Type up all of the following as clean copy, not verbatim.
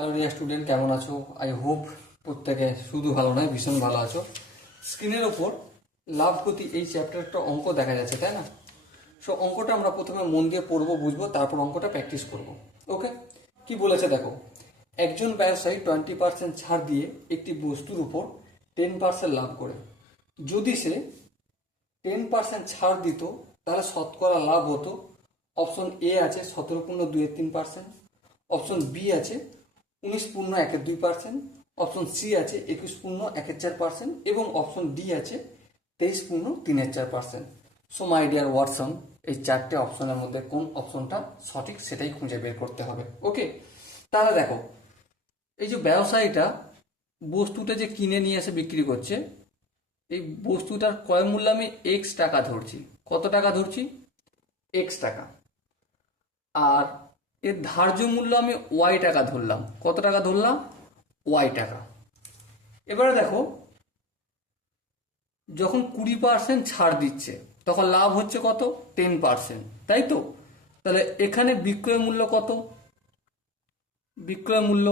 Hello dear student, কেমন আছো? I hope প্রত্যেকে শুধু ভালো নয়, ভীষণ ভালো আছো। স্ক্রিনের ওপর লাভ ক্ষতি এই চ্যাপ্টারটা অঙ্ক দেখা যাচ্ছে, তাই না? সো অঙ্কটা আমরা প্রথমে মন দিয়ে পড়বো, বুঝবো, তারপর অঙ্কটা প্র্যাকটিস করব। ওকে, কি বলেছে দেখো। একজন ব্যবসায়ী 20% ছাড় দিয়ে একটি বস্তুর উপর 10% লাভ করে। যদি সে 10% ছাড় দিত তাহলে শতকরা লাভ হতো। অপশন এ আছে 17.2-3%, অপশন বি আছে 19.1-2%, অপশন সি আছে 21.1-4% এবং অপশন ডি আছে 23.3-4%। সো মাই ডিয়ার ওয়াটসন, এই চারটে অপশনের মধ্যে কোন অপশনটা সঠিক সেটাই খুঁজে বের করতে হবে। ওকে, তাহলে দেখো, এই যে ব্যবসায়ীটা বস্তুটা যে কিনে নিয়ে এসে বিক্রি করছে, এই বস্তুটার ক্রয় মূল্য আমি এক্স টাকা ধরছি। কত টাকা ধরছি? এক্স টাকা। আর এর ধার্য মূল্য আমি ওয়াই টাকা ধরলাম। কত টাকা ধরলাম? ওয়াই টাকা। এবারে দেখো, যখন 20% ছাড় দিচ্ছে তখন লাভ হচ্ছে কত? 10%, তাই তো? তাহলে এখানে বিক্রয় মূল্য কত? বিক্রয় মূল্য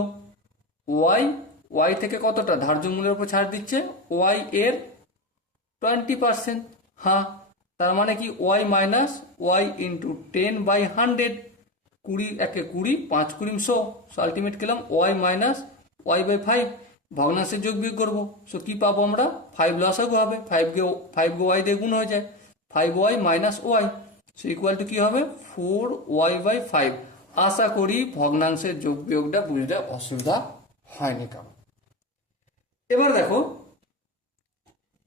ওয়াই। ওয়াই থেকে কতটা ধার্য মূল্যের উপর ছাড় দিচ্ছে? ওয়াই এর 20%। হ্যাঁ, তার মানে কি y minus y into 10/100। 20 5 20 100। Ultimate পেলাম ওয়াই মাইনাস ওয়াই/5। ভগ্নাংশের যোগ বিয়োগ করবো। সো কি পাবো আমরা? 5 লসাগু হবে। 5 গে ওয়াই দিয়ে গুণ হয়ে যায়। 5y minus y. So equal to কি হবে? 4y/5। আশা করি ভগ্নাংশের যোগ বিয়োগটা বুঝতে অসুবিধা হয়নি কারণ। এবার দেখো,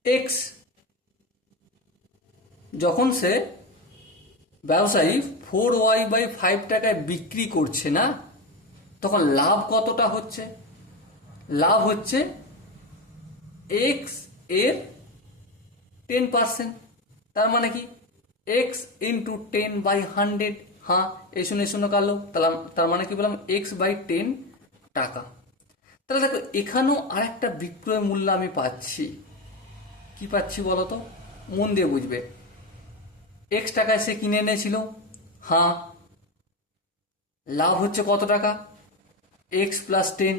এক্স যখন সে ব্যবসায়ী 4y/5 টাকায় বিক্রি করছে না, তখন লাভ কতটা হচ্ছে? লাভ হচ্ছে এক্স এর 10%। তার মানে কি এক্স ইন্টু 10/100। হ্যাঁ, এই শূন্য শূন্য কাটলো, তার মানে কি বললাম? x/10 টাকা। তাহলে দেখো, এখানেও আরেকটা বিক্রয় মূল্য আমি পাচ্ছি। কি পাচ্ছি বলো তো? মন দিয়ে বুঝবে। এক্স টাকায় সে কিনে এনেছিল। হ্যাঁ, লাভ হচ্ছে কত টাকা? X plus 10।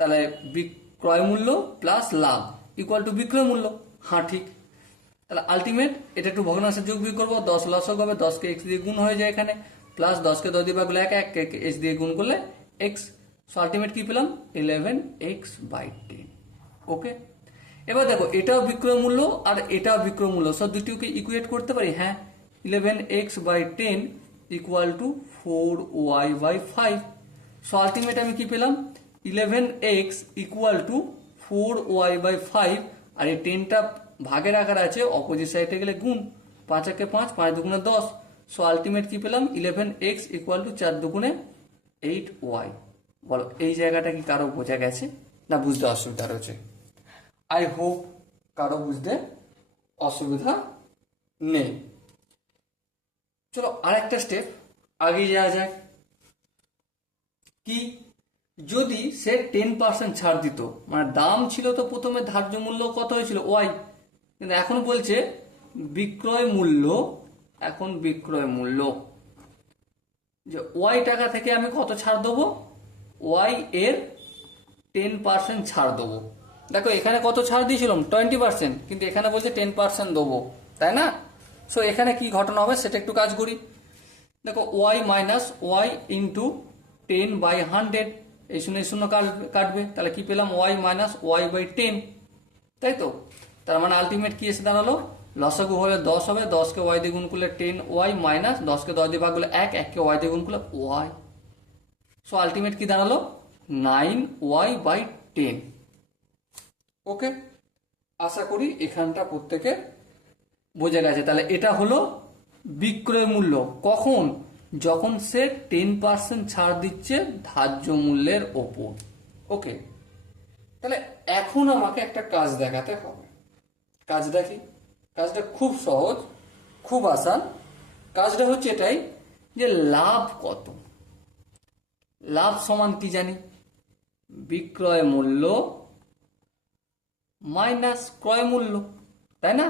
তাহলে বিক্রয় মূল্য প্লাস লাভ ইকুয়াল টু বিক্রয় মূল্য। হ্যাঁ, ঠিক। তাহলে আলটিমেট এটা একটু ভগ্নাংশের যোগ বিয়োগ করবো। 10 লসক হবে, 10কে এক্স দিয়ে গুণ হয়ে যায় এখানে, প্লাস 10কে 10 দিয়ে ভাগ করলে 1, 1কে এক্স দিয়ে গুণ করলে এক্স। সো আলটিমেট কি পেলাম? 11x/10। ওকে, এবার দেখো, এটাও বিক্রয় মূল্য আর এটাও বিক্রয় মূল্য। সব দুটিকে ইকুয়েট করতে পারি। হ্যাঁ, 11x/10 equal to 4y/5। So ultimate আমি কি পেলাম? 11x equal to 4y/5। আর এই 10টা ভাগের আকার আছে, অপোজিট সাইডে গেলে গুণ। 5 একে 5, 5 দুগুণে 10। সো আলটিমেট কি পেলাম? 11x ইকুয়াল টু 4 দুগুণে 8y। বলো, এই জায়গাটা কি কারো বোঝা গেছে না বুঝতে অসুবিধা রয়েছে? আই হোপ কারো বুঝতে অসুবিধা নেই। চলো আরেকটা স্টেপ আগে যাওয়া যাক। কি, যদি সে 10% ছাড় দিত, মানে দাম ছিল তো প্রথমে ধার্য মূল্য কত হয়েছিল? ওয়াই, কিন্তু এখন বলছে বিক্রয় মূল্য। এখন বিক্রয় মূল্য যে ওয়াই টাকা থেকে আমি কত ছাড় দেবো? ওয়াই এর 10% ছাড় দেবো। দেখো, এখানে কত ছাড় দিয়েছিলাম? 20%, কিন্তু এখানে বলছে 10% দেবো, তাই না? সো এখানে কি ঘটনা হবে সেটা একটু কাজ করি। দেখো, ওয়াই মাইনাস ওয়াই ইন্টু 10/100। এই শূন্য শূন্য কাটবে, তাহলে কি পেলাম? ওয়াই মাইনাস ওয়াই/10, তাই তো? তার মানে আলটিমেট কি এসে দাঁড়ালো? লসাগু হলে 10 হবে, 10কে ওয়াই দিয়ে গুণ করলে 10y মাইনাস 10কে 10 দিয়ে ভাগ করলে 1, 1কে ওয়াই দিয়ে গুণ করলে ওয়াই। সো আলটিমেট কি দাঁড়ালো? 9y/10। ওকে, আশা করি এখানটা প্রত্যেকে বোঝা গেছে। তাহলে এটা হলো বিক্রয় মূল্য। কখন? যখন সে 10% ছাড় দিচ্ছে ধার্য মূল্যের ওপর। ওকে, তাহলে এখন আমাকে একটা কাজ দেখাতে হবে। কাজটা কি? কাজটা খুব সহজ, খুব আসান। কাজটা হচ্ছে এটাই যে লাভ কত। লাভ সমান কি জানি? বিক্রয় মূল্য মাইনাস ক্রয় মূল্য, তাই না?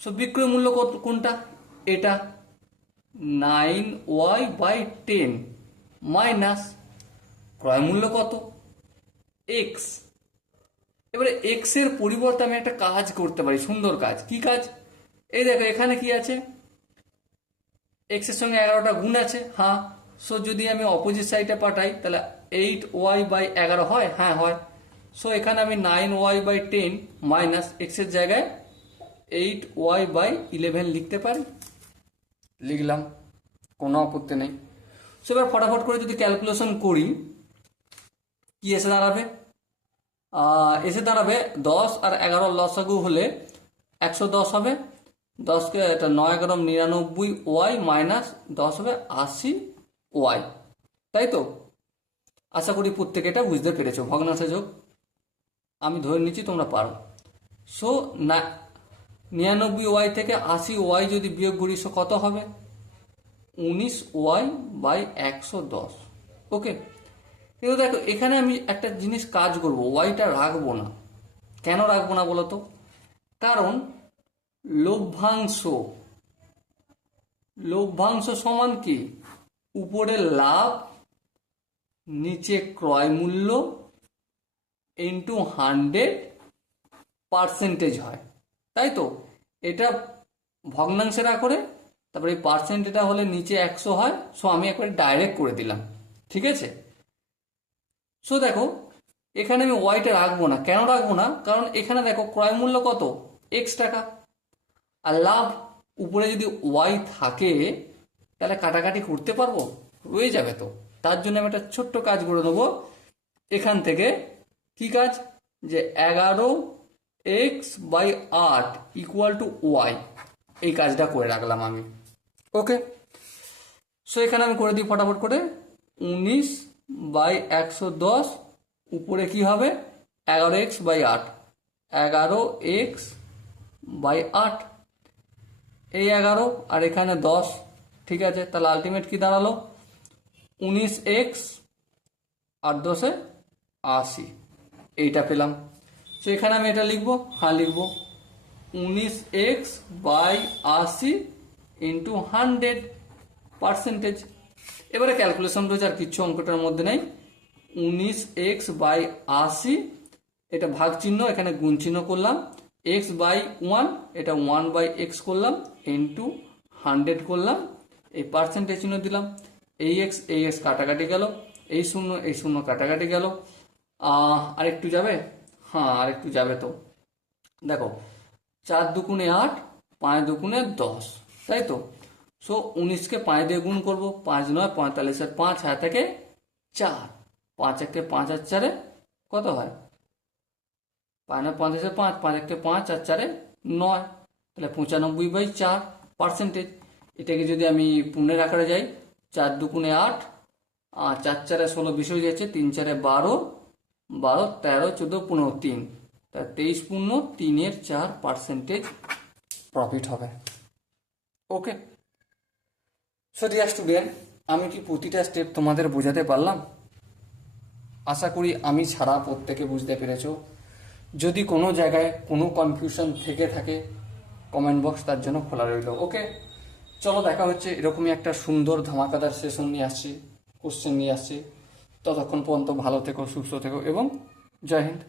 সো বিক্রয় মূল্য কত? কোনটা? এটা 9y/10 মাইনাস ক্রয় মূল্য কত, এক্স। এবারে এক্স এর পরিবর্তে আমি একটা কাজ করতে পারি, সুন্দর কাজ। কি কাজ? এই দেখো এখানে কি আছে, এক্স এর সঙ্গে 11টা গুণ আছে, হ্যাঁ। সো যদি আমি অপোজিট সাইডে পাঠাই তাহলে 8y/11 হয়, হ্যাঁ হয়। সো এখানে আমি 9y/10 মাইনাস এক্স এর জায়গায় 8y/11 লিখতে পারি। লিখলাম, কোনো আপত্তি নেই। সো এবার ফটাফট করে যদি ক্যালকুলেশন করি, কি এসে দাঁড়াবে? এসে দাঁড়াবে 10 আর 11 লসাগু হলে 110 হবে। 10কে এটা 9×11 99y মাইনাস 10 হবে 80y, তাই তো? আশা করি প্রত্যেকে এটা বুঝতে পেরেছো। ভগ্নাংশে যোগ আমি ধরে নিচ্ছি তোমরা পারো। সো 99y থেকে 80y যদি বিয়োগ করি, সো কত হবে? 19y/110। ওকে, কিন্তু দেখো এখানে আমি একটা জিনিস কাজ করব, ওয়াইটা রাখবো না। কেন রাখবো না বলো তো? কারণ লভ্যাংশ সমান কি? উপরে লাভ, নিচে ক্রয় মূল্য ইন্টু 100% হয়, তাই তো? এটা ভগ্নাংশের আকারে, তারপরে এই পার্সেন্টেজটা হলে নিচে 100 হয়। সো আমি একবারে ডাইরেক্ট করে দিলাম, ঠিক আছে? সো দেখো এখানে আমি ওয়াইটা রাখবো না। কেন রাখবো না? কারণ এখানে দেখো ক্রয় মূল্য কত, এক্স টাকা, আর লাভ উপরে যদি ওয়াই থাকে তাহলে কাটাকাটি করতে পারবো, রয়ে যাবে তো। তার জন্য আমি একটা ছোট্ট কাজ করে দেবো এখান থেকে। কি কাজ? যে 11x/8 ইকুয়াল টু ওয়াই, এই কাজটা করে রাখলাম আমি। ওকে, সো এখানে আমি করে দিই ফটাফট করে। 19/110 উপরে কি হবে? 11x/8, 11x/8, এই 11 আর এখানে 10, ঠিক আছে? তাহলে আলটিমেট কি দাঁড়ালো? 19x আর 10 80, এইটা পেলাম। সো এখানে আমি এটা লিখবো, হ্যাঁ লিখবো 19x/80 ইন্টু 100%। এবারে ক্যালকুলেশন রয়েছে, আর কিচ্ছু অঙ্কটার মধ্যে নেই। 19x/80, এটা ভাগ চিহ্ন, এখানে গুণ চিহ্ন করলাম। x/1, এটা 1/x করলাম, ইন্টু 100 করলাম, এই পার্সেন্টেজ চিহ্ন দিলাম। এই এক্স কাটাকাটি গেল, এই শূন্য কাটাকাটি গেল। আর একটু যাবে, হ্যাঁ আর একটু যাবে তো। দেখো 4 দুগুণে 8, 5 দুগুণে 10, তাই তো? সো 19কে 5 দিয়ে গুণ করবো, 5 9 45, 5 হাত থেকে 4, 5 1 5 আর 4 কত হয়? 5 9 45, 5 5 1 5 আর 4 9, তাহলে 95/4%। এটাকে যদি আমি পূর্ণের আকারে যাই, 4 দুগুণে 8, আর 4 4 16 20 হয়ে যাচ্ছে, 3 4 12, 12 13 14 15 3, তা 23.3% প্রফিট হবে। ওকে, সো ডিয়ার স্টুডেন্ট, আমি কি প্রতিটা স্টেপ তোমাদের বোঝাতে পারলাম? আশা করি আমি ছাড়া প্রত্যেকে বুঝতে পেরেছো। যদি কোনো জায়গায় কোনো কনফিউশন থেকে থাকে, কমেন্ট বক্স তার জন্য খোলা রইল। ওকে, চলো দেখা হচ্ছে। এরকমই একটা সুন্দর ধামাকাদার সেশন নিয়ে আসছি, কোশ্চেন নিয়ে আসছি। ততক্ষণ পর্যন্ত ভালো থেকো, সুস্থ থেকো এবং জয় হিন্দ।